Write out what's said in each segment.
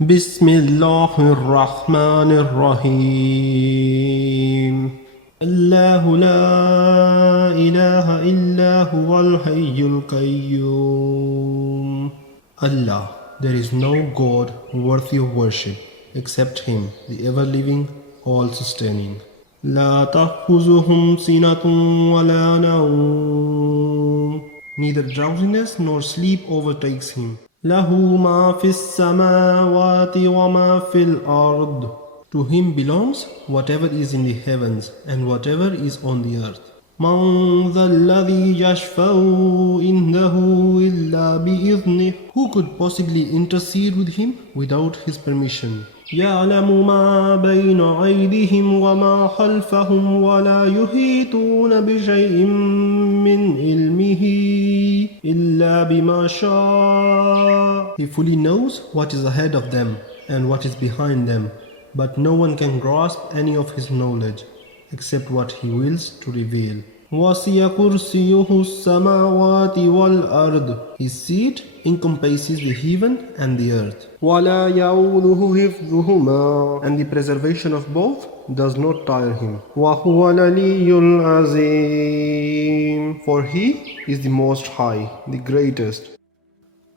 بسم الله الرحمن الرحيم الله لا إله إلا هو الحي القيوم Allah, there is no God worthy of worship except Him, the ever-living, all-sustaining. لا تأخذهم سنة ولا نوم. Neither drowsiness nor sleep overtakes Him. له ما في السماوات وما في الأرض. To Him belongs whatever is in the heavens and whatever is on the earth. من ذا الذي يشفع عنده إلا بإذنه. Who could possibly intercede with Him without His permission? يعلم ما بين أيديهم وما خلفهم ولا يحيطون بشيء من علمه إلا بما شاء. He fully knows what is ahead of them and what is behind them, but no one can grasp any of His knowledge except what He wills to reveal. وَسِعَ كُرْسِيُّهُ السَّمَاوَاتِ وَالْأَرْضِ. His seat encompasses the heaven and the earth. وَلَا يَؤُودُهُ حِفْظُهُمَا. And the preservation of both does not tire Him. وَهُوَ الْعَلِيُّ الْعَظِيمُ. For He is the Most High, the Greatest.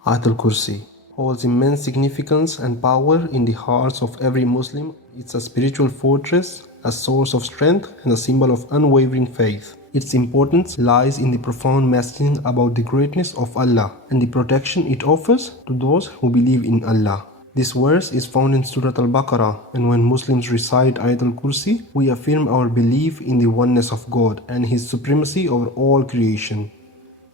Ayat Al-Kursi holds immense significance and power in the hearts of every Muslim. It's a spiritual fortress, a source of strength, and a symbol of unwavering faith. Its importance lies in the profound messaging about the greatness of Allah and the protection it offers to those who believe in Allah. This verse is found in Surah Al-Baqarah, and when Muslims recite Ayat Al-Kursi, we affirm our belief in the oneness of God and His supremacy over all creation.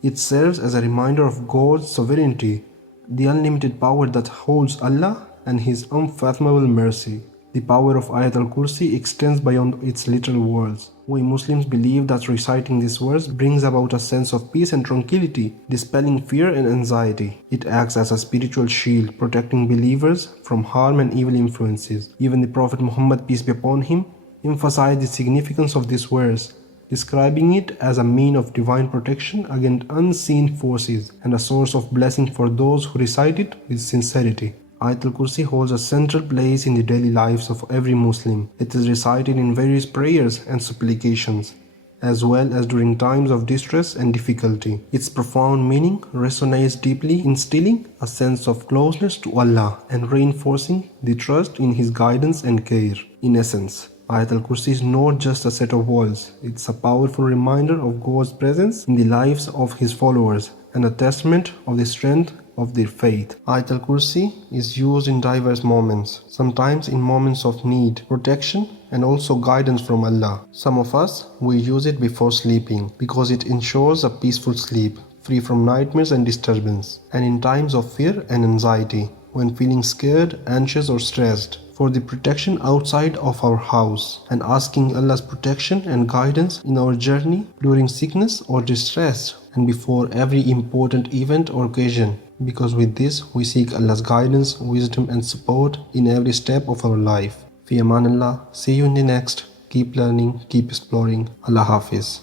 It serves as a reminder of God's sovereignty, the unlimited power that holds Allah, and His unfathomable mercy. The power of Ayat Al-Kursi extends beyond its literal words. We Muslims believe that reciting this verse brings about a sense of peace and tranquility, dispelling fear and anxiety. It acts as a spiritual shield, protecting believers from harm and evil influences. Even the Prophet Muhammad, peace be upon him, emphasized the significance of this verse, describing it as a means of divine protection against unseen forces and a source of blessing for those who recite it with sincerity. Ayat Al-Kursi holds a central place in the daily lives of every Muslim. It is recited in various prayers and supplications, as well as during times of distress and difficulty. Its profound meaning resonates deeply, instilling a sense of closeness to Allah and reinforcing the trust in His guidance and care. In essence, Ayat Al-Kursi is not just a set of words, it's a powerful reminder of God's presence in the lives of His followers and a testament of the strength of their faith. Ayat Al-Kursi is used in diverse moments, sometimes in moments of need, protection, and also guidance from Allah. Some of us, we use it before sleeping because it ensures a peaceful sleep, free from nightmares and disturbance, and in times of fear and anxiety, when feeling scared, anxious, or stressed, for the protection outside of our house, and asking Allah's protection and guidance in our journey during sickness or distress, and before every important event or occasion, because with this we seek Allah's guidance, wisdom, and support in every step of our life. Fi Aman Allah. See you in the next. Keep learning, keep exploring. Allah Hafiz.